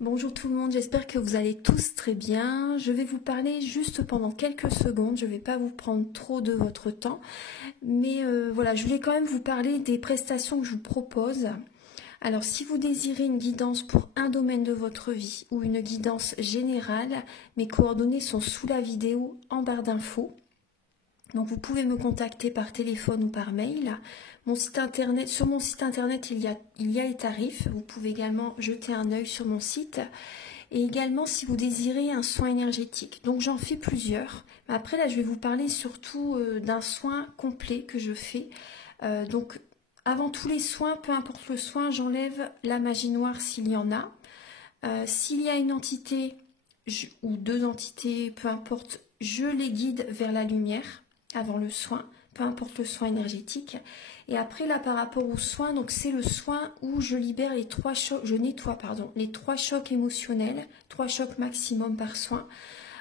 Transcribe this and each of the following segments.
Bonjour tout le monde, j'espère que vous allez tous très bien. Je vais vous parler juste pendant quelques secondes, je ne vais pas vous prendre trop de votre temps. Mais voilà, je voulais quand même vous parler des prestations que je vous propose. Alors si vous désirez une guidance pour un domaine de votre vie ou une guidance générale, mes coordonnées sont sous la vidéo en barre d'infos. Donc vous pouvez me contacter par téléphone ou par mail. Sur mon site internet, il y a les tarifs. Vous pouvez également jeter un œil sur mon site. Et également si vous désirez un soin énergétique. Donc j'en fais plusieurs. Après là, je vais vous parler surtout d'un soin complet que je fais. Donc avant tous les soins, peu importe le soin, j'enlève la magie noire s'il y en a. S'il y a une entité ou deux entités, peu importe, je les guide vers la lumière avant le soin, peu importe le soin énergétique. Et après là par rapport au soin, donc c'est le soin où je libère les trois chocs, je nettoie les trois chocs émotionnels, 3 chocs maximum par soin.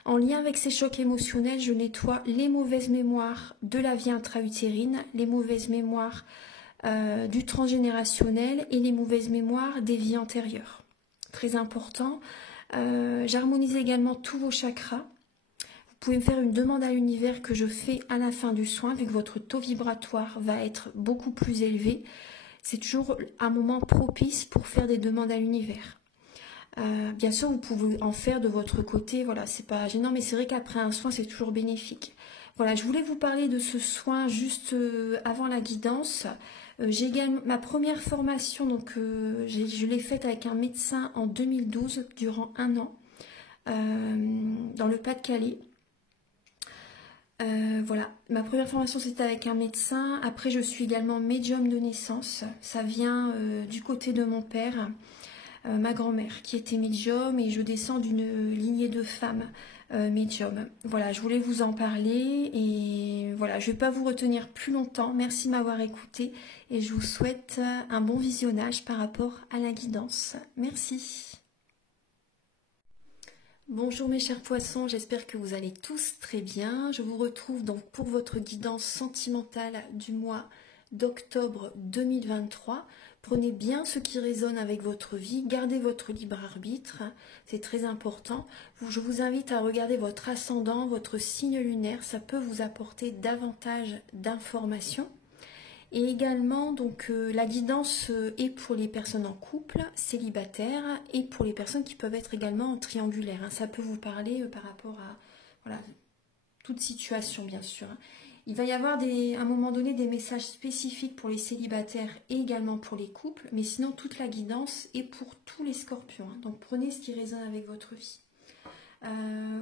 En lien avec ces chocs émotionnels, je nettoie les mauvaises mémoires de la vie intra-utérine, les mauvaises mémoires du transgénérationnel et les mauvaises mémoires des vies antérieures. Très important. J'harmonise également tous vos chakras. Vous pouvez me faire une demande à l'univers que je fais à la fin du soin, vu que votre taux vibratoire va être beaucoup plus élevé. C'est toujours un moment propice pour faire des demandes à l'univers. Bien sûr, vous pouvez en faire de votre côté, voilà, c'est pas gênant, mais c'est vrai qu'après un soin, c'est toujours bénéfique. Voilà, je voulais vous parler de ce soin juste avant la guidance. J'ai également ma première formation, donc je l'ai faite avec un médecin en 2012, durant un an, dans le Pas-de-Calais. Voilà, ma première formation c'était avec un médecin. Après, je suis également médium de naissance. Ça vient du côté de mon père, ma grand-mère qui était médium, et je descends d'une lignée de femmes médium. Voilà, je voulais vous en parler et voilà, je ne vais pas vous retenir plus longtemps. Merci de m'avoir écouté et je vous souhaite un bon visionnage par rapport à la guidance. Merci. Bonjour mes chers poissons, j'espère que vous allez tous très bien. Je vous retrouve donc pour votre guidance sentimentale du mois d'octobre 2023. Prenez bien ce qui résonne avec votre vie, gardez votre libre arbitre, c'est très important. Je vous invite à regarder votre ascendant, votre signe lunaire, ça peut vous apporter davantage d'informations. Et également, donc, la guidance est pour les personnes en couple, célibataires, et pour les personnes qui peuvent être également en triangulaire. Hein. Ça peut vous parler par rapport à voilà, toute situation, bien sûr. Il va y avoir à un moment donné des messages spécifiques pour les célibataires et également pour les couples, mais sinon toute la guidance est pour tous les scorpions. Hein. Donc prenez ce qui résonne avec votre vie.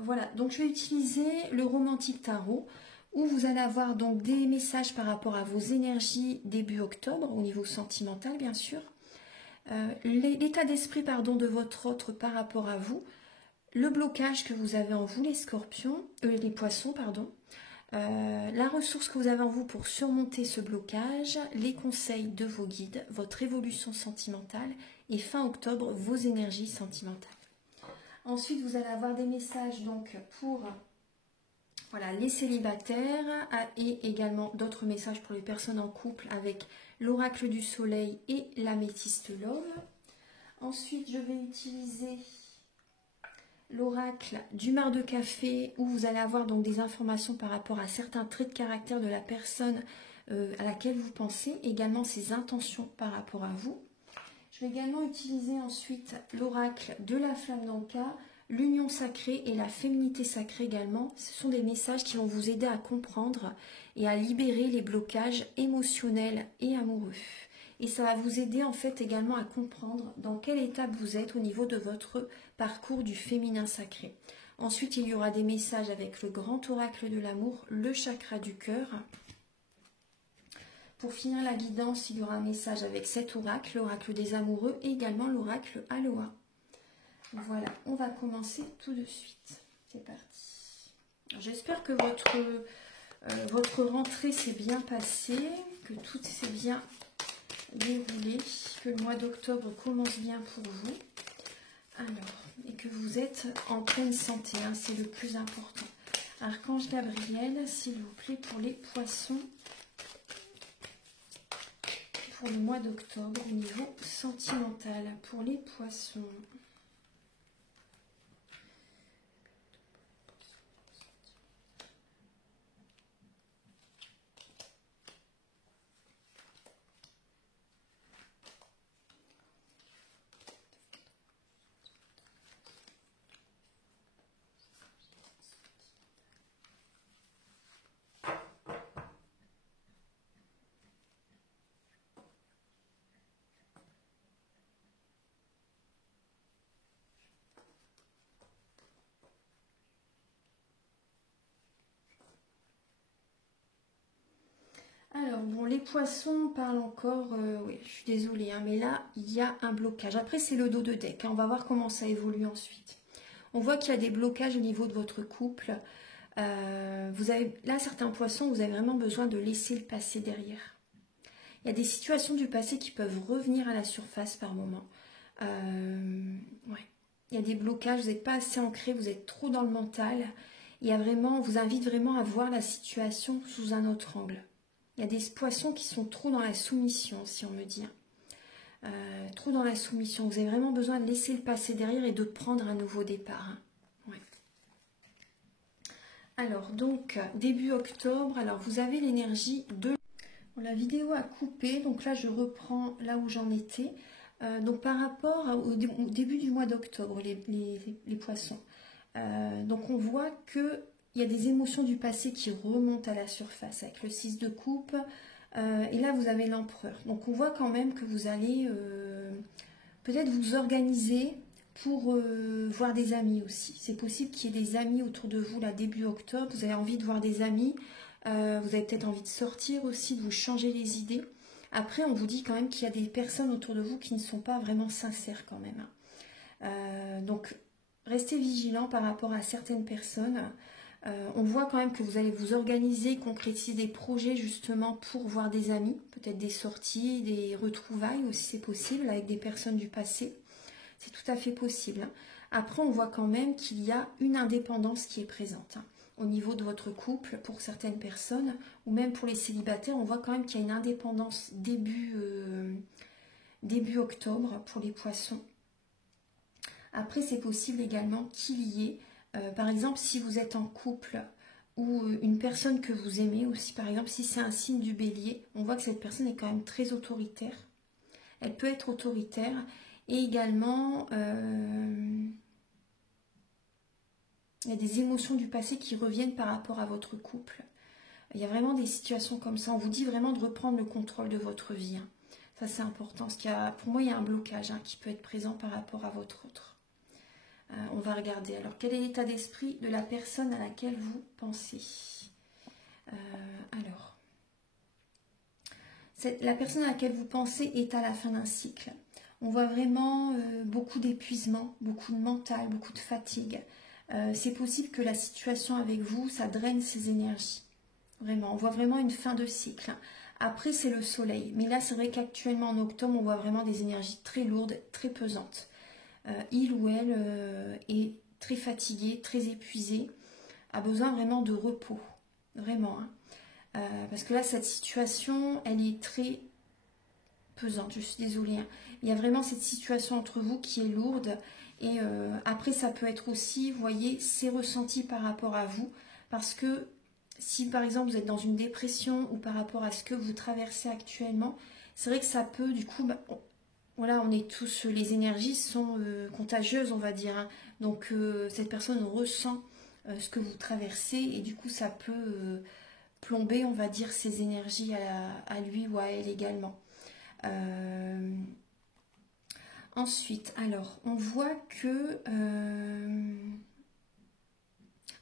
Voilà, donc je vais utiliser le romantique tarot, où vous allez avoir donc des messages par rapport à vos énergies début octobre, au niveau sentimental bien sûr, l'état d'esprit de votre autre par rapport à vous, le blocage que vous avez en vous les scorpions, les poissons pardon, la ressource que vous avez en vous pour surmonter ce blocage, les conseils de vos guides, votre évolution sentimentale et fin octobre vos énergies sentimentales. Ensuite vous allez avoir des messages donc pour voilà, les célibataires et également d'autres messages pour les personnes en couple avec l'oracle du soleil et l'améthyste love. Ensuite, je vais utiliser l'oracle du mar de café, où vous allez avoir donc des informations par rapport à certains traits de caractère de la personne à laquelle vous pensez, également ses intentions par rapport à vous. Je vais également utiliser ensuite l'oracle de la flamme d'Anka, l'union sacrée et la féminité sacrée également. Ce sont des messages qui vont vous aider à comprendre et à libérer les blocages émotionnels et amoureux. Et ça va vous aider en fait également à comprendre dans quelle étape vous êtes au niveau de votre parcours du féminin sacré. Ensuite, il y aura des messages avec le grand oracle de l'amour, le chakra du cœur. Pour finir la guidance, il y aura un message avec cet oracle, l'oracle des amoureux et également l'oracle Aloha. Voilà, on va commencer tout de suite. C'est parti. J'espère que votre rentrée s'est bien passée, que tout s'est bien déroulé, que le mois d'octobre commence bien pour vous. Alors, et que vous êtes en pleine santé, hein, c'est le plus important. Archange Gabriel, s'il vous plaît, pour les poissons, pour le mois d'octobre, au niveau sentimental, pour les poissons. Alors, bon, les poissons parlent encore, oui, je suis désolée, hein, mais là, il y a un blocage. Après, c'est le dos de deck, hein, on va voir comment ça évolue ensuite. On voit qu'il y a des blocages au niveau de votre couple. Vous avez, là, certains poissons, vous avez vraiment besoin de laisser le passé derrière. Il y a des situations du passé qui peuvent revenir à la surface par moment. Ouais. Il y a des blocages, vous n'êtes pas assez ancré, vous êtes trop dans le mental. Il y a vraiment, on vous invite vraiment à voir la situation sous un autre angle. Il y a des poissons qui sont trop dans la soumission, si on me dit. Trop dans la soumission. Vous avez vraiment besoin de laisser le passé derrière et de prendre un nouveau départ. Ouais. Alors, donc, début octobre, alors vous avez l'énergie de... Bon, la vidéo a coupé, donc là, je reprends là où j'en étais. Donc, par rapport au début du mois d'octobre, les poissons. Donc, on voit que il y a des émotions du passé qui remontent à la surface avec le 6 de coupe. Et là, vous avez l'empereur. Donc, on voit quand même que vous allez peut-être vous organiser pour voir des amis aussi. C'est possible qu'il y ait des amis autour de vous, là, début octobre. Vous avez envie de voir des amis. Vous avez peut-être envie de sortir aussi, de vous changer les idées. Après, on vous dit quand même qu'il y a des personnes autour de vous qui ne sont pas vraiment sincères quand même. Donc, restez vigilants par rapport à certaines personnes. On voit quand même que vous allez vous organiser, concrétiser des projets justement pour voir des amis, peut-être des sorties, des retrouvailles aussi c'est possible avec des personnes du passé. C'est tout à fait possible. Après, on voit quand même qu'il y a une indépendance qui est présente. Au niveau de votre couple, pour certaines personnes, ou même pour les célibataires, on voit quand même qu'il y a une indépendance début octobre pour les poissons. Après, c'est possible également qu'il y ait, par exemple, si vous êtes en couple ou une personne que vous aimez aussi, par exemple, si c'est un signe du bélier, on voit que cette personne est quand même très autoritaire. Elle peut être autoritaire et également, il y a des émotions du passé qui reviennent par rapport à votre couple. Il y a vraiment des situations comme ça. On vous dit vraiment de reprendre le contrôle de votre vie. Hein. Ça, c'est important. Parce qu'il y a, pour moi, il y a un blocage qui peut être présent par rapport à votre autre. On va regarder. Alors, quel est l'état d'esprit de la personne à laquelle vous pensez? Alors, la personne à laquelle vous pensez est à la fin d'un cycle. On voit vraiment beaucoup d'épuisement, beaucoup de mental, beaucoup de fatigue. C'est possible que la situation avec vous, ça draine ses énergies. Vraiment, on voit vraiment une fin de cycle. Après, c'est le soleil. Mais là, c'est vrai qu'actuellement, en octobre, on voit vraiment des énergies très lourdes, très pesantes. Il ou elle est très fatigué, très épuisé, a besoin vraiment de repos. Vraiment. Hein. Parce que là, cette situation, elle est très pesante. Je suis désolée. Hein. Il y a vraiment cette situation entre vous qui est lourde. Et après, ça peut être aussi, vous voyez, c'est ressenti par rapport à vous. Parce que si, par exemple, vous êtes dans une dépression ou par rapport à ce que vous traversez actuellement, c'est vrai que ça peut, du coup... Voilà, on est tous, les énergies sont contagieuses, on va dire. Hein. Donc, cette personne ressent ce que vous traversez et du coup, ça peut plomber, on va dire, ses énergies à lui ou à elle également. Ensuite, alors, on voit que,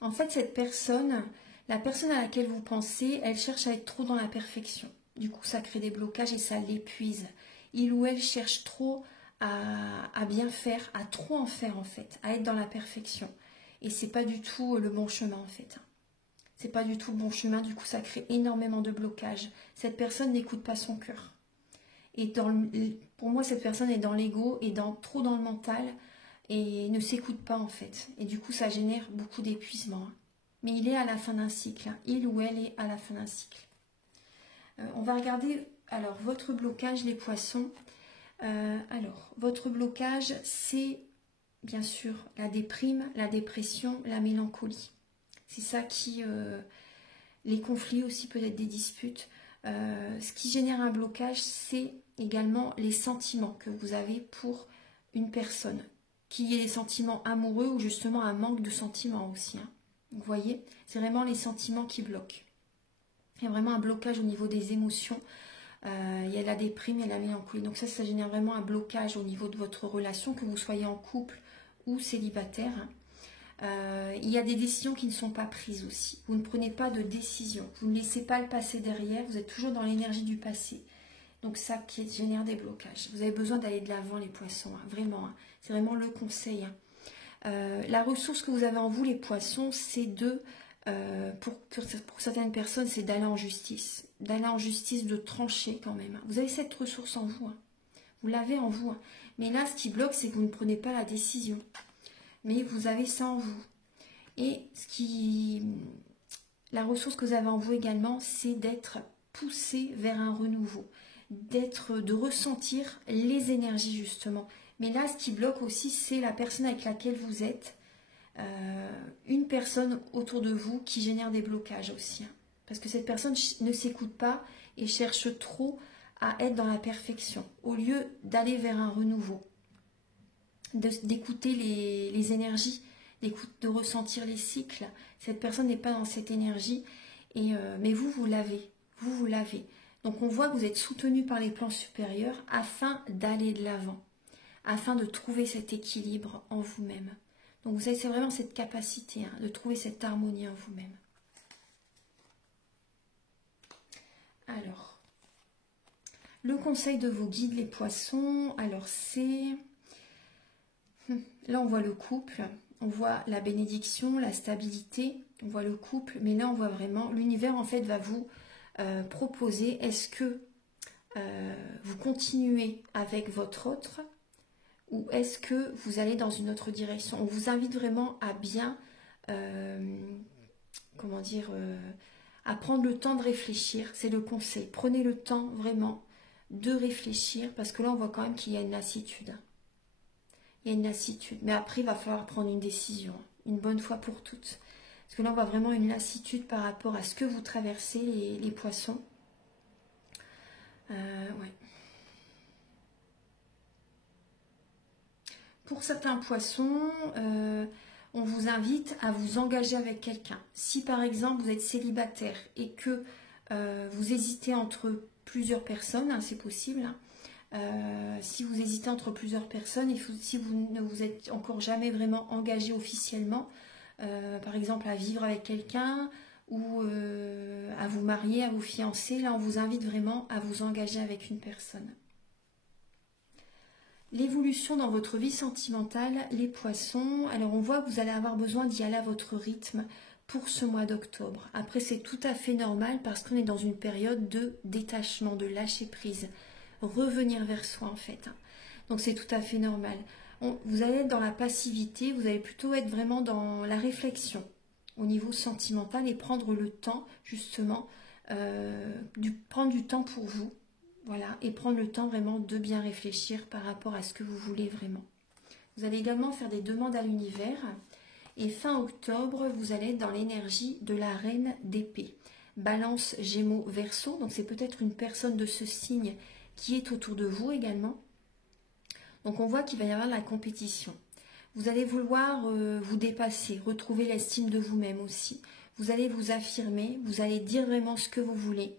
en fait, cette personne, la personne à laquelle vous pensez, elle cherche à être trop dans la perfection. Du coup, ça crée des blocages et ça l'épuise. Il ou elle cherche trop à bien faire, à trop en faire en fait, à être dans la perfection. Et c'est pas du tout le bon chemin en fait. C'est pas du tout le bon chemin, du coup ça crée énormément de blocages. Cette personne n'écoute pas son cœur. Et pour moi, cette personne est dans l'ego et trop dans le mental et ne s'écoute pas en fait. Et du coup, ça génère beaucoup d'épuisement. Mais il est à la fin d'un cycle. Hein. Il ou elle est à la fin d'un cycle. On va regarder alors votre blocage, les poissons. Alors, votre blocage, c'est bien sûr la déprime, la dépression, la mélancolie. C'est ça qui... les conflits aussi, peut-être des disputes. Ce qui génère un blocage, c'est également les sentiments que vous avez pour une personne. Qu'il y ait des sentiments amoureux ou justement un manque de sentiments aussi. Hein. Vous voyez, c'est vraiment les sentiments qui bloquent. Il y a vraiment un blocage au niveau des émotions. Il y a la déprime, il y a la mélancolie. Donc ça génère vraiment un blocage au niveau de votre relation, que vous soyez en couple ou célibataire. Il y a des décisions qui ne sont pas prises aussi. Vous ne prenez pas de décision. Vous ne laissez pas le passé derrière. Vous êtes toujours dans l'énergie du passé. Donc ça qui génère des blocages. Vous avez besoin d'aller de l'avant les poissons. Hein, vraiment. Hein. C'est vraiment le conseil. Hein. La ressource que vous avez en vous les poissons, c'est de... pour certaines personnes, c'est d'aller en justice. D'aller en justice, de trancher quand même. Hein. Vous avez cette ressource en vous. Hein. Vous l'avez en vous. Hein. Mais là, ce qui bloque, c'est que vous ne prenez pas la décision. Mais vous avez ça en vous. Et la ressource que vous avez en vous également, c'est d'être poussé vers un renouveau, de ressentir les énergies justement. Mais là, ce qui bloque aussi, c'est la personne avec laquelle vous êtes, une personne autour de vous qui génère des blocages aussi. Hein. Parce que cette personne ne s'écoute pas et cherche trop à être dans la perfection, au lieu d'aller vers un renouveau, d'écouter les énergies, de ressentir les cycles. Cette personne n'est pas dans cette énergie, mais vous l'avez. Vous l'avez. Donc on voit que vous êtes soutenu par les plans supérieurs afin d'aller de l'avant, afin de trouver cet équilibre en vous-même. Donc vous avez vraiment cette capacité hein, de trouver cette harmonie en vous-même. Alors, le conseil de vos guides, les poissons, alors c'est... Là on voit le couple, on voit la bénédiction, la stabilité, on voit le couple, mais là on voit vraiment, l'univers en fait va vous proposer, est-ce que vous continuez avec votre autre ou est-ce que vous allez dans une autre direction? On vous invite vraiment à bien, comment dire, à prendre le temps de réfléchir, c'est le conseil. Prenez le temps vraiment de réfléchir parce que là on voit quand même qu'il y a une lassitude. Il y a une lassitude, mais après il va falloir prendre une décision, une bonne fois pour toutes. Parce que là on voit vraiment une lassitude par rapport à ce que vous traversez les poissons. Ouais. Pour certains poissons, on vous invite à vous engager avec quelqu'un. Si par exemple vous êtes célibataire et que vous hésitez entre plusieurs personnes, hein, c'est possible. Hein, si vous hésitez entre plusieurs personnes, si vous ne vous êtes encore jamais vraiment engagé officiellement, par exemple à vivre avec quelqu'un ou à vous marier, à vous fiancer, là on vous invite vraiment à vous engager avec une personne. L'évolution dans votre vie sentimentale, les poissons, alors on voit que vous allez avoir besoin d'y aller à votre rythme pour ce mois d'octobre. Après c'est tout à fait normal parce qu'on est dans une période de détachement, de lâcher prise, revenir vers soi en fait. Donc c'est tout à fait normal. Vous allez être dans la passivité, vous allez plutôt être vraiment dans la réflexion au niveau sentimental et prendre le temps justement, prendre du temps pour vous. Voilà, et prendre le temps vraiment de bien réfléchir par rapport à ce que vous voulez vraiment. Vous allez également faire des demandes à l'univers. Et fin octobre, vous allez être dans l'énergie de la reine d'épée. Balance, Gémeaux, Verseau. Donc c'est peut-être une personne de ce signe qui est autour de vous également. Donc on voit qu'il va y avoir de la compétition. Vous allez vouloir vous dépasser, retrouver l'estime de vous-même aussi. Vous allez vous affirmer, vous allez dire vraiment ce que vous voulez.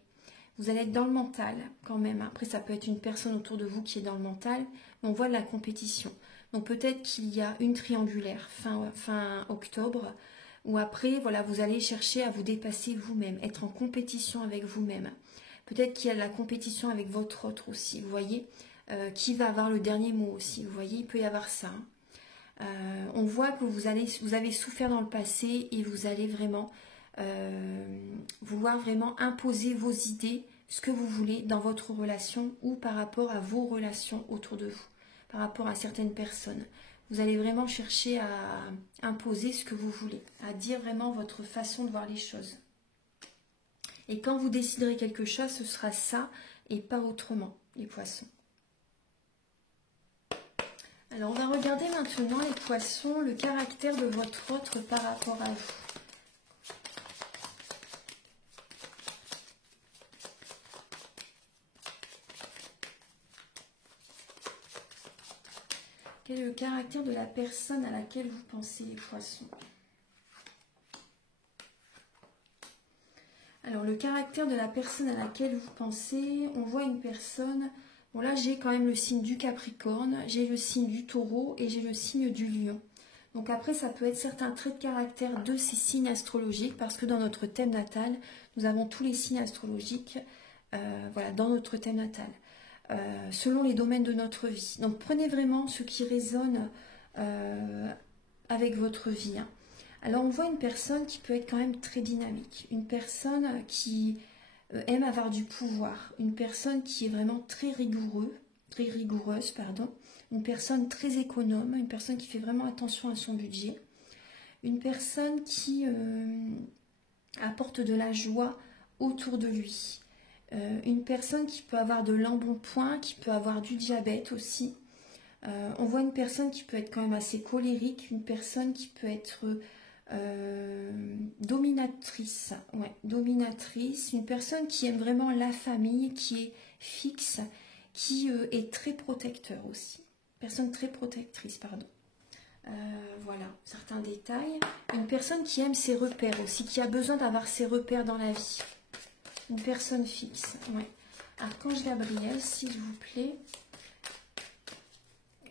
Vous allez être dans le mental quand même. Après, ça peut être une personne autour de vous qui est dans le mental. Mais on voit de la compétition. Donc peut-être qu'il y a une triangulaire fin octobre. Ou après, voilà, vous allez chercher à vous dépasser vous-même. Être en compétition avec vous-même. Peut-être qu'il y a de la compétition avec votre autre aussi. Vous voyez, qui va avoir le dernier mot aussi. Vous voyez, il peut y avoir ça. On voit que vous avez souffert dans le passé et vous allez vraiment... vouloir vraiment imposer vos idées, ce que vous voulez dans votre relation ou par rapport à vos relations autour de vous, par rapport à certaines personnes. Vous allez vraiment chercher à imposer ce que vous voulez, à dire vraiment votre façon de voir les choses. Et quand vous déciderez quelque chose, ce sera ça et pas autrement, les poissons. Alors, on va regarder maintenant, les poissons, le caractère de votre autre par rapport à vous. Quel est le caractère de la personne à laquelle vous pensez, les poissons? Alors, le caractère de la personne à laquelle vous pensez, on voit une personne... Bon, là, j'ai quand même le signe du Capricorne, j'ai le signe du Taureau et j'ai le signe du Lion. Donc après, ça peut être certains traits de caractère de ces signes astrologiques, parce que dans notre thème natal, nous avons tous les signes astrologiques voilà, dans notre thème natal, selon les domaines de notre vie. Donc prenez vraiment ce qui résonne avec votre vie. Hein. Alors on voit une personne qui peut être quand même très dynamique, une personne qui aime avoir du pouvoir, une personne qui est vraiment très rigoureuse, pardon, une personne très économe, une personne qui fait vraiment attention à son budget, une personne qui apporte de la joie autour de lui, une personne qui peut avoir de l'embonpoint, qui peut avoir du diabète aussi. On voit une personne qui peut être quand même assez colérique, une personne qui peut être dominatrice, ouais, dominatrice, une personne qui aime vraiment la famille, qui est fixe, qui est très protecteur aussi. Personne très protectrice, pardon. Voilà, certains détails. Une personne qui aime ses repères aussi, qui a besoin d'avoir ses repères dans la vie. Une personne fixe, ouais. Archange Gabriel, s'il vous plaît.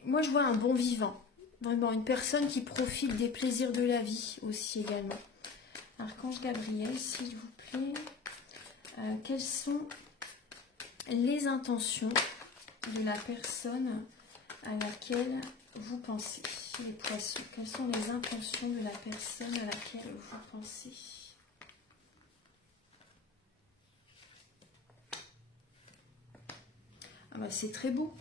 Moi, je vois un bon vivant. Vraiment, une personne qui profite des plaisirs de la vie aussi également. Archange Gabriel, s'il vous plaît. Quelles sont les intentions de la personne à laquelle vous pensez, les poissons? Quelles sont les intentions de la personne à laquelle vous pensez? Ah bah c'est très beau,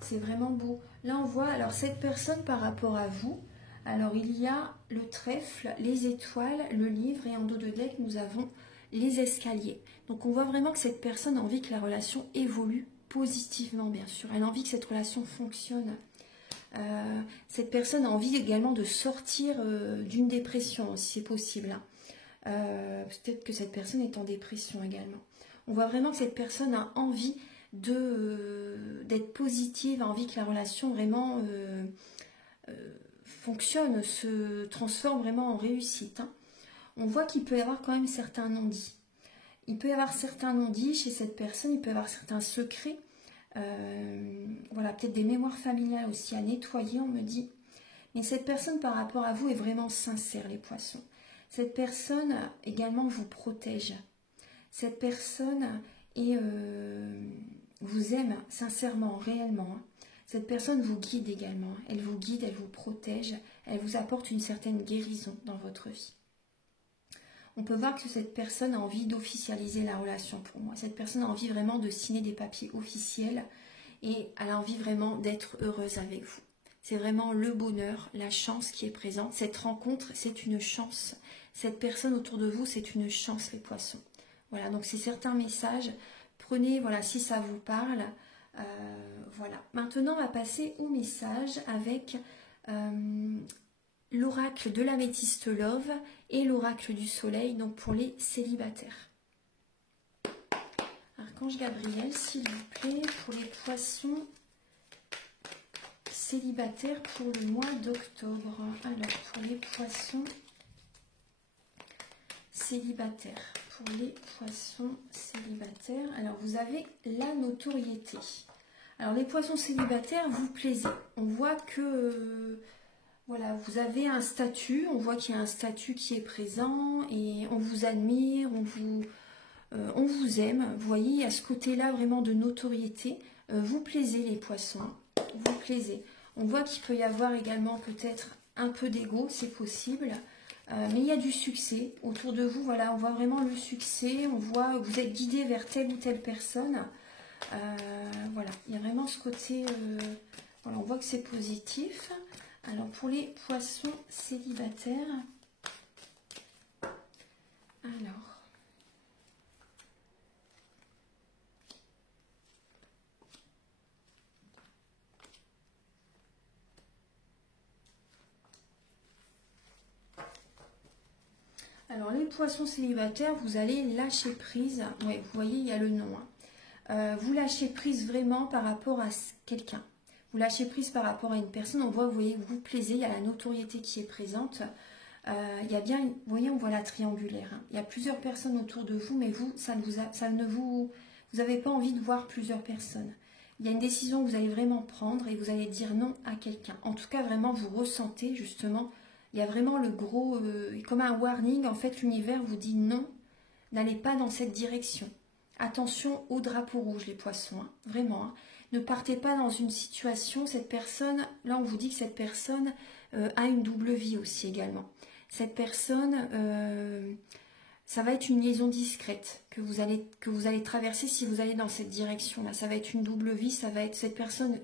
c'est vraiment beau. Là on voit, alors cette personne par rapport à vous, alors il y a le trèfle, les étoiles, le livre, et en dos de deck nous avons les escaliers. Donc on voit vraiment que cette personne a envie que la relation évolue positivement, bien sûr. Elle a envie que cette relation fonctionne. Cette personne a envie également de sortir d'une dépression, si c'est possible. Peut-être que cette personne est en dépression également. On voit vraiment que cette personne a envie d'être positive, a envie que la relation vraiment fonctionne, se transforme vraiment en réussite. Hein. On voit qu'il peut y avoir quand même certains non-dits. Il peut y avoir certains non-dits chez cette personne, il peut y avoir certains secrets. Voilà, peut-être des mémoires familiales aussi à nettoyer, on me dit. Mais cette personne par rapport à vous est vraiment sincère, les poissons. Cette personne également vous protège. Cette personne vous aime sincèrement, réellement. Hein. Cette personne vous guide également. Elle vous guide, elle vous protège, elle vous apporte une certaine guérison dans votre vie. On peut voir que cette personne a envie d'officialiser la relation pour moi. Cette personne a envie vraiment de signer des papiers officiels et elle a envie vraiment d'être heureuse avec vous. C'est vraiment le bonheur, la chance qui est présente. Cette rencontre, c'est une chance. Cette personne autour de vous, c'est une chance, les poissons. Voilà, donc c'est certains messages. Prenez, voilà, si ça vous parle. Voilà. Maintenant, on va passer au message avec l'oracle de l'améthyste Love et l'oracle du soleil, donc pour les célibataires. Archange Gabriel, s'il vous plaît, pour les poissons célibataires pour le mois d'octobre. Alors, pour les poissons célibataires, pour les poissons célibataires, alors vous avez la notoriété. Alors, les poissons célibataires, vous plaisez. On voit que... voilà, vous avez un statut, on voit qu'il y a un statut qui est présent et on vous admire, on vous aime. Vous voyez, il y a ce côté-là vraiment de notoriété. Vous plaisez les poissons, vous plaisez. On voit qu'il peut y avoir également peut-être un peu d'ego, c'est possible. Mais il y a du succès autour de vous, voilà, on voit vraiment le succès, on voit que vous êtes guidé vers telle ou telle personne. Voilà, il y a vraiment ce côté, voilà, on voit que c'est positif. Alors pour les poissons célibataires, alors les poissons célibataires, vous allez lâcher prise. Ouais, vous voyez, il y a le nom. Hein. Vous lâchez prise vraiment par rapport à quelqu'un. Vous lâchez prise par rapport à une personne. On voit, vous voyez, vous plaisez, il y a la notoriété qui est présente. Il y a bien, vous voyez, on voit la triangulaire. Hein. Il y a plusieurs personnes autour de vous, mais vous, vous n'avez pas envie de voir plusieurs personnes. Il y a une décision que vous allez vraiment prendre et vous allez dire non à quelqu'un. En tout cas, vraiment, vous ressentez justement Il y a vraiment le gros, comme un warning, en fait l'univers vous dit non, n'allez pas dans cette direction. Attention au drapeau rouge les poissons, hein, vraiment. Hein. Ne partez pas dans une situation, cette personne, là on vous dit que cette personne a une double vie aussi également. Cette personne, ça va être une liaison discrète que vous allez traverser si vous allez dans cette direction-là. Ça va être une double vie, ça va être cette personne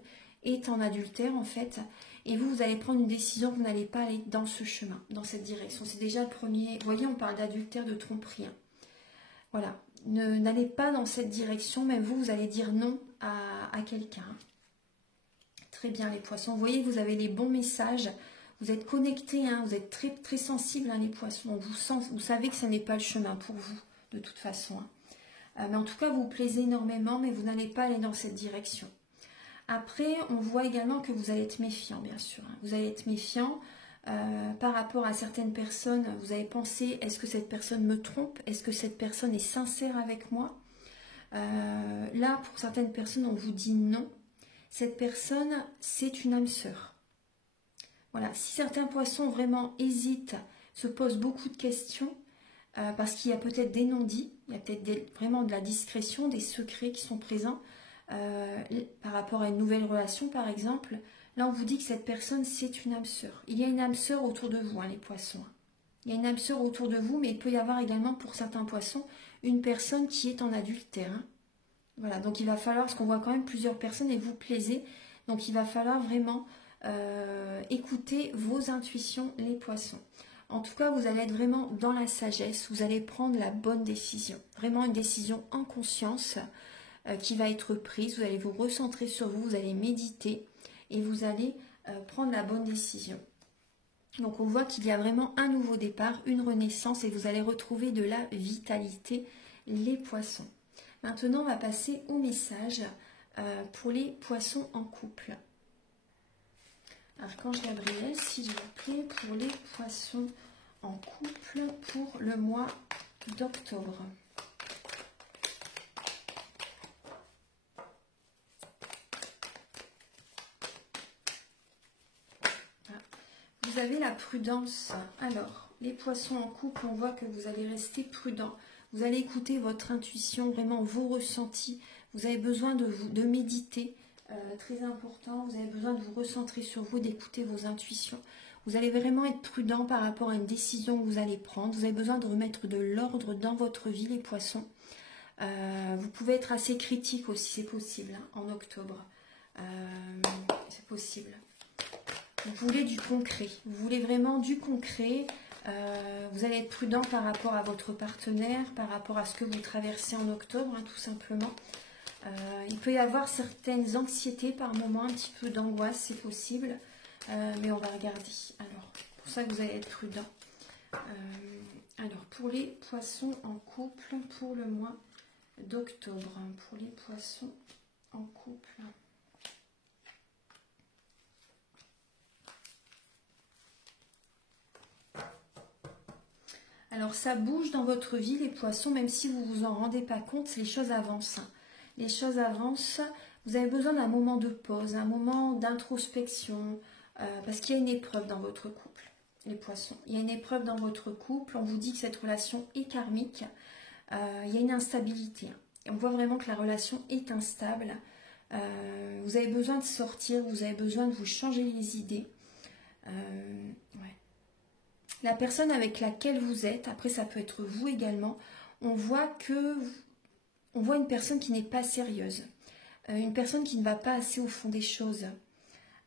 est en adultère en fait, et vous allez prendre une décision, vous n'allez pas aller dans ce chemin, dans cette direction. C'est déjà le premier, vous voyez, on parle d'adultère, de tromperie. Hein. Voilà, n'allez pas dans cette direction, même vous allez dire non à quelqu'un. Très bien les poissons, vous voyez, vous avez les bons messages, vous êtes connectés, hein, vous êtes très, très sensibles, hein, les poissons, vous savez que ce n'est pas le chemin pour vous, de toute façon. Hein. Mais en tout cas, vous vous plaisez énormément, mais vous n'allez pas aller dans cette direction. Après, on voit également que vous allez être méfiant, bien sûr. Hein. Vous allez être méfiant par rapport à certaines personnes. Vous allez penser, est-ce que cette personne me trompe? Est-ce que cette personne est sincère avec moi? Là, pour certaines personnes, on vous dit non. Cette personne, c'est une âme sœur. Voilà, si certains poissons vraiment hésitent, se posent beaucoup de questions, parce qu'il y a peut-être des non-dits, il y a peut-être vraiment de la discrétion, des secrets qui sont présents, par rapport à une nouvelle relation par exemple, là on vous dit que cette personne c'est une âme sœur. Il y a une âme sœur autour de vous, hein, les poissons. Il y a une âme sœur autour de vous, mais il peut y avoir également pour certains poissons une personne qui est en adultère. Hein. Voilà, donc il va falloir, parce qu'on voit quand même plusieurs personnes et vous plaisez, donc il va falloir vraiment écouter vos intuitions les poissons. En tout cas, vous allez être vraiment dans la sagesse, vous allez prendre la bonne décision, vraiment une décision en conscience, qui va être prise, vous allez vous recentrer sur vous, vous allez méditer et vous allez prendre la bonne décision. Donc on voit qu'il y a vraiment un nouveau départ, une renaissance et vous allez retrouver de la vitalité, les poissons. Maintenant on va passer au message pour les poissons en couple. Archange Gabriel, s'il vous plaît, pour les poissons en couple pour le mois d'octobre. Vous avez la prudence. Alors, les poissons en couple, on voit que vous allez rester prudent. Vous allez écouter votre intuition, vraiment vos ressentis. Vous avez besoin de méditer, très important. Vous avez besoin de vous recentrer sur vous, d'écouter vos intuitions. Vous allez vraiment être prudent par rapport à une décision que vous allez prendre. Vous avez besoin de remettre de l'ordre dans votre vie, les poissons. Vous pouvez être assez critique aussi, c'est possible, hein, en octobre. C'est possible. Vous voulez du concret, vous voulez vraiment du concret, vous allez être prudent par rapport à votre partenaire, par rapport à ce que vous traversez en octobre, hein, tout simplement. Il peut y avoir certaines anxiétés par moment, un petit peu d'angoisse, c'est possible, mais on va regarder. Alors, pour ça que vous allez être prudent. Alors, pour les poissons en couple, pour le mois d'octobre, pour les poissons en couple... Alors ça bouge dans votre vie les poissons, même si vous ne vous en rendez pas compte, les choses avancent. Les choses avancent, vous avez besoin d'un moment de pause, un moment d'introspection, parce qu'il y a une épreuve dans votre couple, les poissons. Il y a une épreuve dans votre couple, on vous dit que cette relation est karmique, il y a une instabilité. Et on voit vraiment que la relation est instable, vous avez besoin de sortir, vous avez besoin de vous changer les idées. Ouais. La personne avec laquelle vous êtes, après ça peut être vous également, on voit une personne qui n'est pas sérieuse, une personne qui ne va pas assez au fond des choses.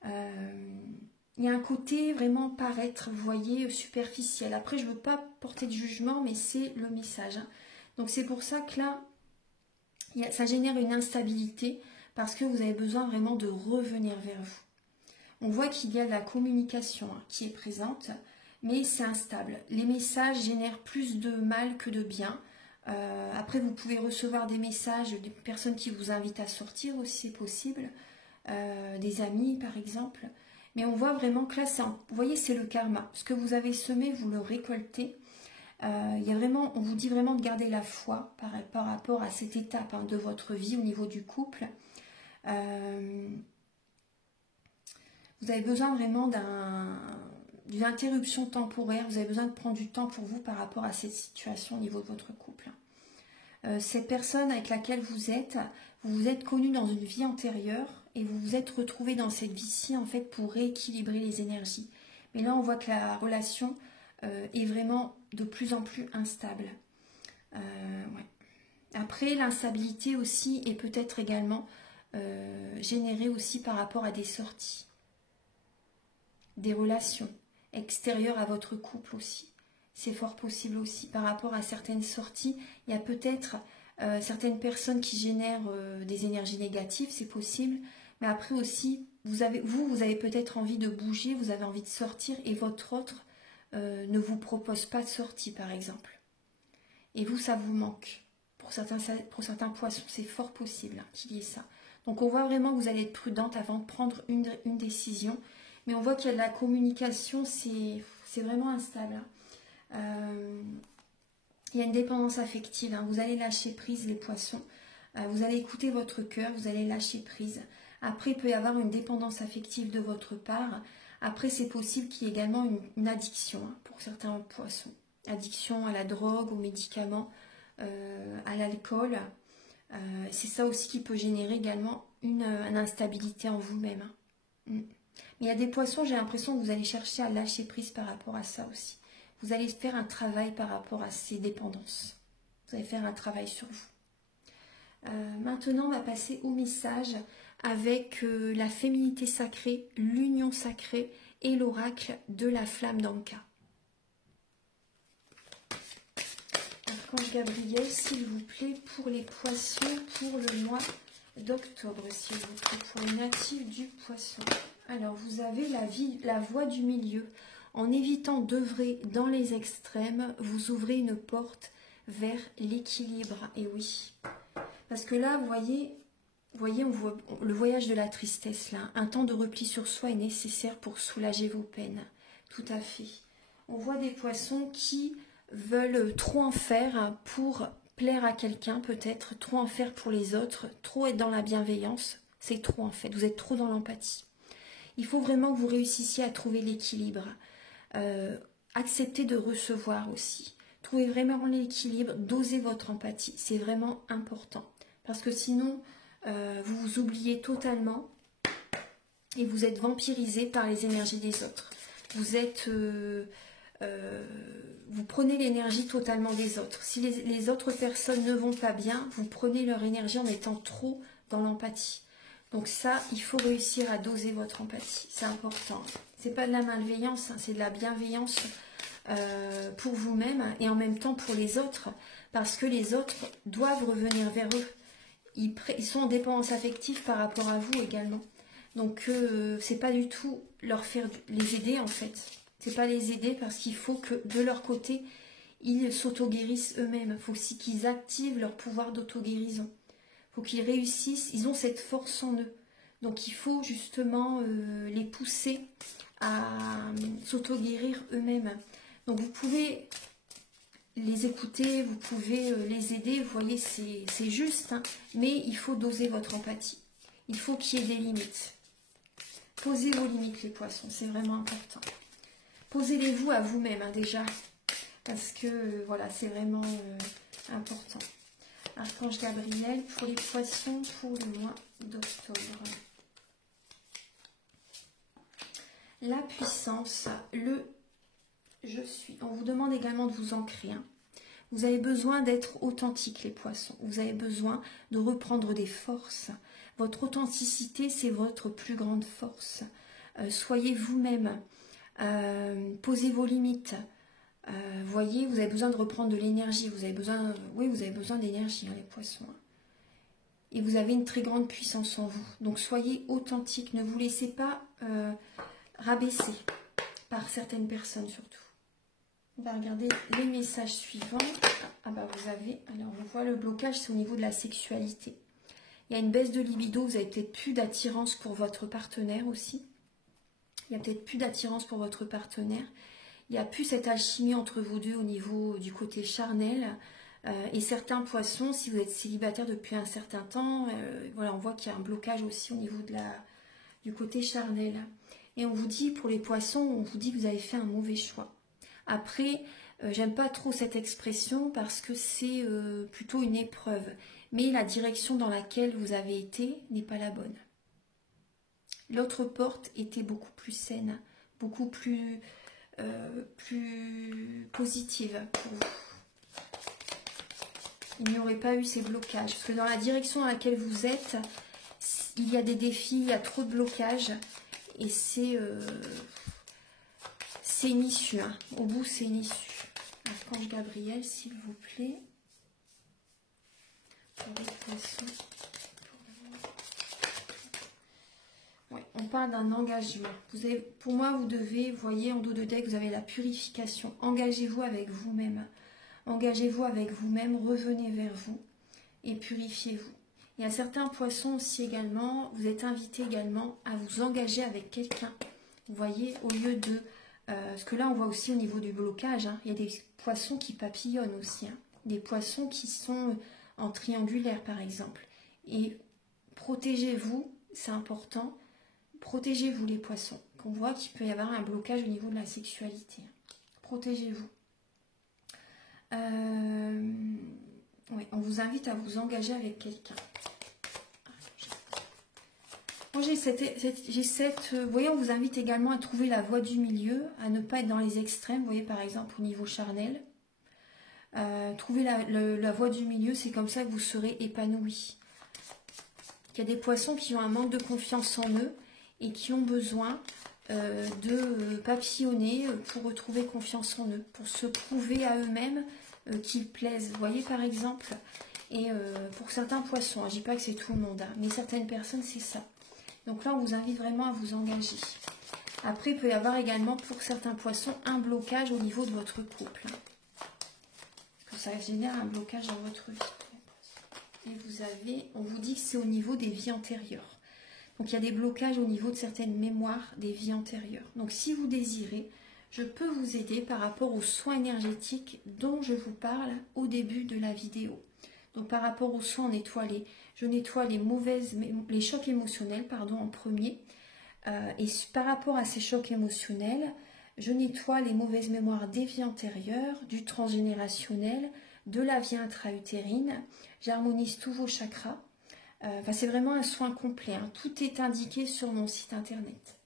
Il y a un côté vraiment paraître, vous voyez, superficiel. Après, je ne veux pas porter de jugement, mais c'est le message. Hein. Donc c'est pour ça que là, ça génère une instabilité, parce que vous avez besoin vraiment de revenir vers vous. On voit qu'il y a de la communication hein, qui est présente, mais c'est instable. Les messages génèrent plus de mal que de bien. Après, vous pouvez recevoir des messages de personnes qui vous invitent à sortir aussi, c'est possible. Des amis, par exemple. Mais on voit vraiment que là, vous voyez, c'est le karma. Ce que vous avez semé, vous le récoltez. Il y a vraiment, on vous dit vraiment de garder la foi par rapport à cette étape hein, de votre vie au niveau du couple. Vous avez besoin vraiment d'une interruption temporaire. Vous avez besoin de prendre du temps pour vous par rapport à cette situation au niveau de votre couple. Cette personne avec laquelle vous vous êtes connu dans une vie antérieure et vous vous êtes retrouvé dans cette vie-ci en fait pour rééquilibrer les énergies. Mais là, on voit que la relation est vraiment de plus en plus instable. Ouais. Après, l'instabilité aussi est peut-être également générée aussi par rapport à des sorties, des relations extérieures à votre couple aussi. C'est fort possible aussi. Par rapport à certaines sorties, il y a peut-être certaines personnes qui génèrent des énergies négatives, c'est possible. Mais après aussi, vous avez peut-être envie de bouger, vous avez envie de sortir et votre autre ne vous propose pas de sortie, par exemple. Et vous, ça vous manque. Pour certains poissons, c'est fort possible qu'il y ait ça. Donc on voit vraiment que vous allez être prudente avant de prendre une décision. Mais on voit qu'il y a de la communication, c'est vraiment instable. Il y a une dépendance affective. Vous allez lâcher prise, les poissons. Vous allez écouter votre cœur, vous allez lâcher prise. Après, il peut y avoir une dépendance affective de votre part. Après, c'est possible qu'il y ait également une addiction pour certains poissons. Addiction à la drogue, aux médicaments, à l'alcool. C'est ça aussi qui peut générer également une instabilité en vous-même. Mais il y a des poissons, j'ai l'impression que vous allez chercher à lâcher prise par rapport à ça aussi. Vous allez faire un travail par rapport à ces dépendances. Vous allez faire un travail sur vous. Maintenant, on va passer au message avec la féminité sacrée, l'union sacrée et l'oracle de la flamme d'Anka. Archange Gabriel, s'il vous plaît, pour les poissons, pour le mois d'octobre, s'il vous plaît, pour les natifs du poisson. Alors, vous avez la voie du milieu. En évitant d'œuvrer dans les extrêmes, vous ouvrez une porte vers l'équilibre. Et oui, parce que là, vous voyez, on voit le voyage de la tristesse, là. Un temps de repli sur soi est nécessaire pour soulager vos peines. Tout à fait. On voit des poissons qui veulent trop en faire pour plaire à quelqu'un, peut-être, trop en faire pour les autres, trop être dans la bienveillance. C'est trop, en fait. Vous êtes trop dans l'empathie. Il faut vraiment que vous réussissiez à trouver l'équilibre. Acceptez de recevoir aussi. Trouvez vraiment l'équilibre, dosez votre empathie. C'est vraiment important. Parce que sinon, vous vous oubliez totalement et vous êtes vampirisé par les énergies des autres. Vous prenez l'énergie totalement des autres. Si les autres personnes ne vont pas bien, vous prenez leur énergie en étant trop dans l'empathie. Donc ça, il faut réussir à doser votre empathie. C'est important. C'est pas de la malveillance, c'est de la bienveillance pour vous-même et en même temps pour les autres. Parce que les autres doivent revenir vers eux. Ils sont en dépendance affective par rapport à vous également. Donc c'est pas du tout les aider en fait. C'est pas les aider parce qu'il faut que de leur côté, ils s'auto-guérissent eux-mêmes. Il faut aussi qu'ils activent leur pouvoir d'auto-guérison. Il faut qu'ils réussissent, ils ont cette force en eux. Donc il faut justement les pousser à s'auto-guérir eux-mêmes. Donc vous pouvez les écouter, vous pouvez les aider, vous voyez, c'est juste, hein, mais il faut doser votre empathie. Il faut qu'il y ait des limites. Posez vos limites, les poissons, c'est vraiment important. Posez-les-vous à vous-même, hein, déjà, parce que, voilà, c'est vraiment important. Archange Gabriel, pour les poissons, pour le mois d'octobre. La puissance, le je suis. On vous demande également de vous ancrer. Hein. Vous avez besoin d'être authentique, les poissons. Vous avez besoin de reprendre des forces. Votre authenticité, c'est votre plus grande force. Soyez vous-même. Posez vos limites. Voyez, vous avez besoin de reprendre de l'énergie. Vous avez besoin, oui, vous avez besoin d'énergie, hein, les poissons. Et vous avez une très grande puissance en vous. Donc soyez authentique. Ne vous laissez pas rabaisser par certaines personnes surtout. On va regarder les messages suivants. Ah bah vous avez, alors on voit le blocage, c'est au niveau de la sexualité. Il y a une baisse de libido, vous avez peut-être plus d'attirance pour votre partenaire aussi. Il y a peut-être plus d'attirance pour votre partenaire. Il n'y a plus cette alchimie entre vous deux au niveau du côté charnel. Et certains poissons, si vous êtes célibataire depuis un certain temps, voilà, on voit qu'il y a un blocage aussi au niveau du côté charnel. Et on vous dit, pour les poissons, on vous dit que vous avez fait un mauvais choix. Après, j'aime pas trop cette expression parce que c'est plutôt une épreuve. Mais la direction dans laquelle vous avez été n'est pas la bonne. L'autre porte était beaucoup plus saine, beaucoup plus positive pour vous. Il n'y aurait pas eu ces blocages. Parce que dans la direction dans laquelle vous êtes, il y a des défis, il y a trop de blocages. Et c'est une issue. Hein. Au bout, c'est une issue. Archange Gabriel, s'il vous plaît. Pour les poissons. Ouais, on parle d'un engagement. Pour moi, vous devez, vous voyez, en dos de deck, vous avez la purification. Engagez-vous avec vous-même. Engagez-vous avec vous-même, revenez vers vous et purifiez-vous. Il y a certains poissons aussi également, vous êtes invités également à vous engager avec quelqu'un. Vous voyez, au lieu de... parce que là, on voit aussi au niveau du blocage, hein, il y a des poissons qui papillonnent aussi. Hein, des poissons qui sont en triangulaire, par exemple. Et protégez-vous, c'est important. Protégez-vous les poissons. On voit qu'il peut y avoir un blocage au niveau de la sexualité. Protégez-vous. Oui, on vous invite à vous engager avec quelqu'un. Moi, vous voyez, on vous invite également à trouver la voie du milieu, à ne pas être dans les extrêmes. Vous voyez, par exemple, au niveau charnel. Trouver la voie du milieu, c'est comme ça que vous serez épanoui. Il y a des poissons qui ont un manque de confiance en eux et qui ont besoin de papillonner pour retrouver confiance en eux, pour se prouver à eux-mêmes qu'ils plaisent. Vous voyez, par exemple, et pour certains poissons, je ne dis pas que c'est tout le monde, hein, mais certaines personnes, c'est ça. Donc là, on vous invite vraiment à vous engager. Après, il peut y avoir également pour certains poissons un blocage au niveau de votre couple. Hein, parce que ça génère un blocage dans votre vie. Et on vous dit que c'est au niveau des vies antérieures. Donc il y a des blocages au niveau de certaines mémoires des vies antérieures. Donc si vous désirez, je peux vous aider par rapport aux soins énergétiques dont je vous parle au début de la vidéo. Donc par rapport aux soins étoilés, je nettoie les chocs émotionnels en premier. Et par rapport à ces chocs émotionnels, je nettoie les mauvaises mémoires des vies antérieures, du transgénérationnel, de la vie intra-utérine. J'harmonise tous vos chakras. C'est vraiment un soin complet. Hein. Tout est indiqué sur mon site internet.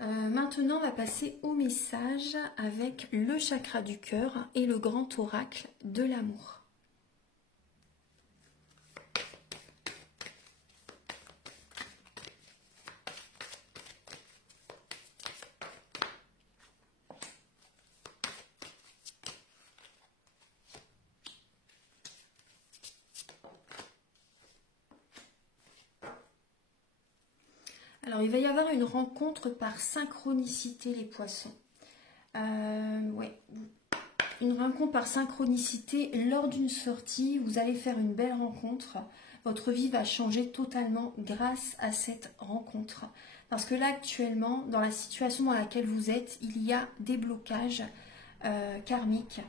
Maintenant, on va passer au message avec le chakra du cœur et le grand oracle de l'amour. Alors, il va y avoir une rencontre par synchronicité, les poissons. Ouais. Une rencontre par synchronicité lors d'une sortie. Vous allez faire une belle rencontre. Votre vie va changer totalement grâce à cette rencontre. Parce que là, actuellement, dans la situation dans laquelle vous êtes, il y a des blocages karmiques.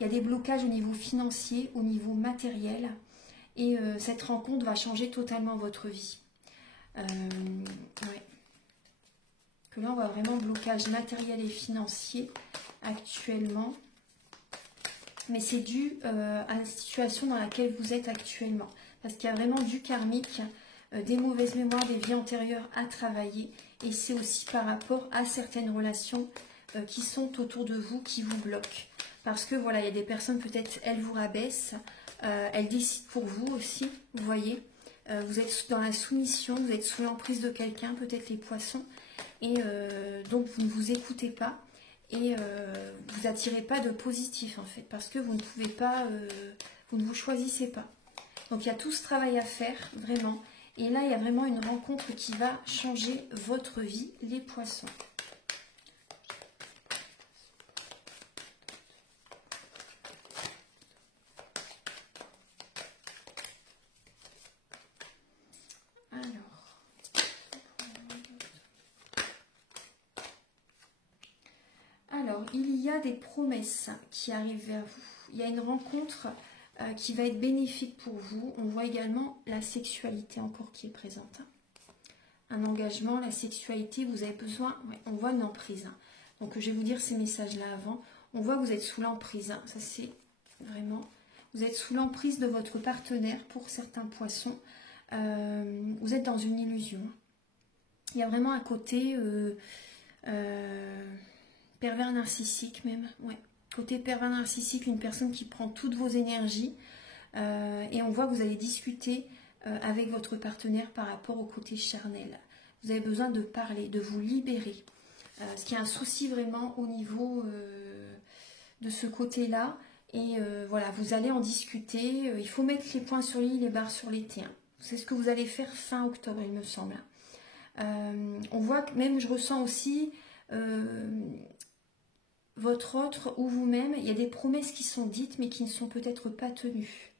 Il y a des blocages au niveau financier, au niveau matériel. Et cette rencontre va changer totalement votre vie. Ouais. Que là on voit vraiment blocage matériel et financier actuellement, mais c'est dû à la situation dans laquelle vous êtes actuellement, parce qu'il y a vraiment du karmique, des mauvaises mémoires des vies antérieures à travailler, et c'est aussi par rapport à certaines relations qui sont autour de vous, qui vous bloquent, parce que voilà, il y a des personnes, peut-être elles vous rabaissent, elles décident pour vous aussi, vous voyez. Vous êtes dans la soumission, vous êtes sous l'emprise de quelqu'un, peut-être les poissons, et donc vous ne vous écoutez pas et vous n'attirez pas de positif en fait, parce que vous ne pouvez pas, vous ne vous choisissez pas. Donc il y a tout ce travail à faire, vraiment, et là il y a vraiment une rencontre qui va changer votre vie, les poissons. Alors, il y a des promesses qui arrivent vers vous. Il y a une rencontre qui va être bénéfique pour vous. On voit également la sexualité encore qui est présente. un engagement, la sexualité, vous avez besoin, ouais, on voit une emprise. Hein. Donc je vais vous dire ces messages-là avant. On voit que vous êtes sous l'emprise, hein. Ça c'est vraiment, vous êtes sous l'emprise de votre partenaire pour certains poissons. Vous êtes dans une illusion. Il y a vraiment un côté pervers narcissique même, ouais. Côté pervers narcissique, une personne qui prend toutes vos énergies et on voit que vous allez discuter avec votre partenaire par rapport au côté charnel. Vous avez besoin de parler, de vous libérer. Ce qui est un souci vraiment au niveau de ce côté-là. Et voilà, vous allez en discuter. Il faut mettre les points sur les i, les barres sur les t. Hein. C'est ce que vous allez faire fin octobre, il me semble. On voit que même, je ressens aussi votre autre ou vous-même, il y a des promesses qui sont dites mais qui ne sont peut-être pas tenues.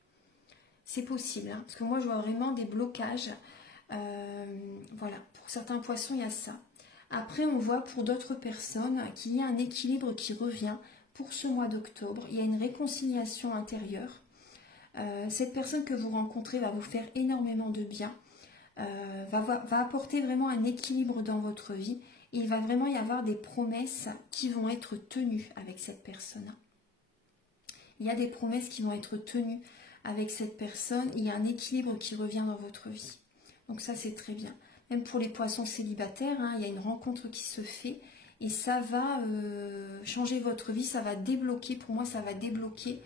C'est possible, hein, parce que moi je vois vraiment des blocages. Voilà, pour certains poissons il y a ça. Après on voit pour d'autres personnes qu'il y a un équilibre qui revient pour ce mois d'octobre. Il y a une réconciliation intérieure. Cette personne que vous rencontrez va vous faire énormément de bien. Va apporter vraiment un équilibre dans votre vie. Il va vraiment y avoir des promesses qui vont être tenues avec cette personne. Il y a des promesses qui vont être tenues avec cette personne. Il y a un équilibre qui revient dans votre vie. Donc ça, c'est très bien. Même pour les poissons célibataires, hein, il y a une rencontre qui se fait et ça va changer votre vie. Ça va débloquer, pour moi, ça va débloquer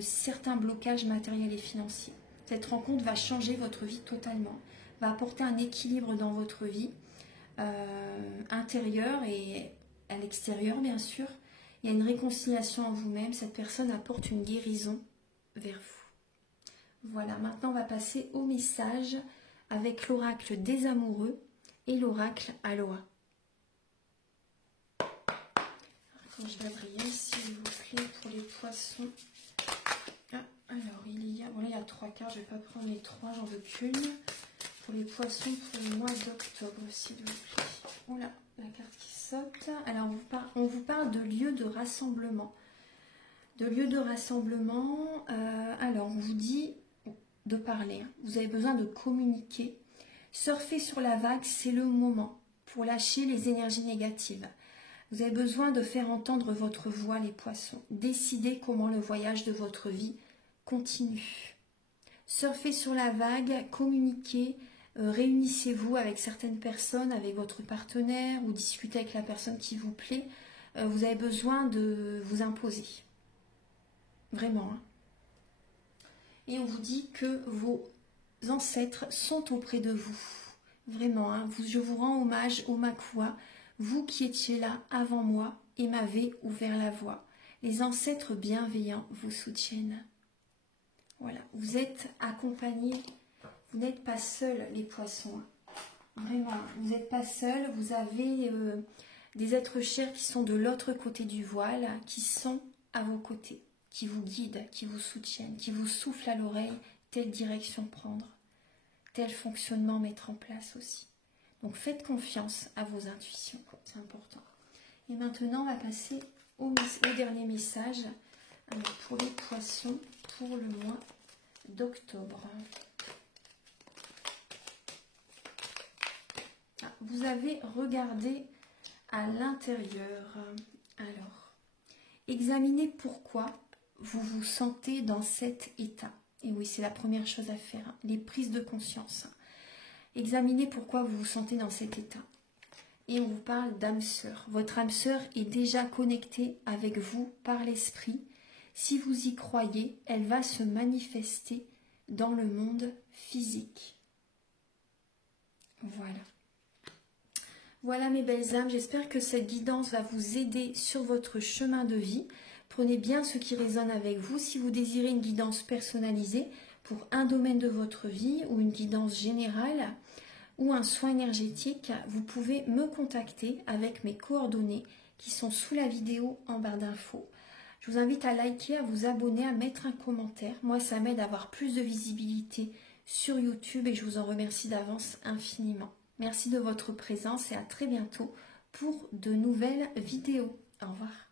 certains blocages matériels et financiers. Cette rencontre va changer votre vie totalement. Va apporter un équilibre dans votre vie. Intérieure et à l'extérieur bien sûr. Il y a une réconciliation en vous-même. Cette personne apporte une guérison vers vous. Voilà, maintenant on va passer au message avec l'oracle des amoureux et l'oracle Aloha. Quand je vais briller s'il vous plaît pour les poissons. Ah, alors il y a, bon là il y a 3 cartes, je ne vais pas prendre les 3, j'en veux qu'une. Pour les poissons pour le mois d'octobre, s'il vous plaît. Voilà, la carte qui saute. Alors, on vous parle de lieu de rassemblement. De lieu de rassemblement, alors on vous dit de parler. Vous avez besoin de communiquer. Surfer sur la vague, c'est le moment pour lâcher les énergies négatives. Vous avez besoin de faire entendre votre voix, les poissons. Décidez comment le voyage de votre vie continue. Surfez sur la vague, communiquez. Réunissez-vous avec certaines personnes, avec votre partenaire ou discutez avec la personne qui vous plaît. Vous avez besoin de vous imposer. Vraiment. Hein. Et on vous dit que vos ancêtres sont auprès de vous. Vraiment. Hein. Je vous rends hommage au Makua, vous qui étiez là avant moi et m'avez ouvert la voie. Les ancêtres bienveillants vous soutiennent. Voilà. Vous êtes accompagnés. Vous n'êtes pas seuls, les poissons. Vraiment, vous n'êtes pas seuls. Vous avez des êtres chers qui sont de l'autre côté du voile, qui sont à vos côtés, qui vous guident, qui vous soutiennent, qui vous soufflent à l'oreille telle direction prendre, tel fonctionnement mettre en place aussi. Donc faites confiance à vos intuitions, c'est important. Et maintenant, on va passer au dernier message pour les poissons pour le mois d'octobre. Vous avez regardé à l'intérieur. Alors, examinez pourquoi vous vous sentez dans cet état. Et oui, c'est la première chose à faire, hein, les prises de conscience. Examinez pourquoi vous vous sentez dans cet état. Et on vous parle d'âme sœur. Votre âme sœur est déjà connectée avec vous par l'esprit. Si vous y croyez, elle va se manifester dans le monde physique. Voilà. Voilà mes belles âmes, j'espère que cette guidance va vous aider sur votre chemin de vie. Prenez bien ce qui résonne avec vous. Si vous désirez une guidance personnalisée pour un domaine de votre vie ou une guidance générale ou un soin énergétique, vous pouvez me contacter avec mes coordonnées qui sont sous la vidéo en barre d'infos. Je vous invite à liker, à vous abonner, à mettre un commentaire. Moi, ça m'aide à avoir plus de visibilité sur YouTube et je vous en remercie d'avance infiniment. Merci de votre présence et à très bientôt pour de nouvelles vidéos. Au revoir.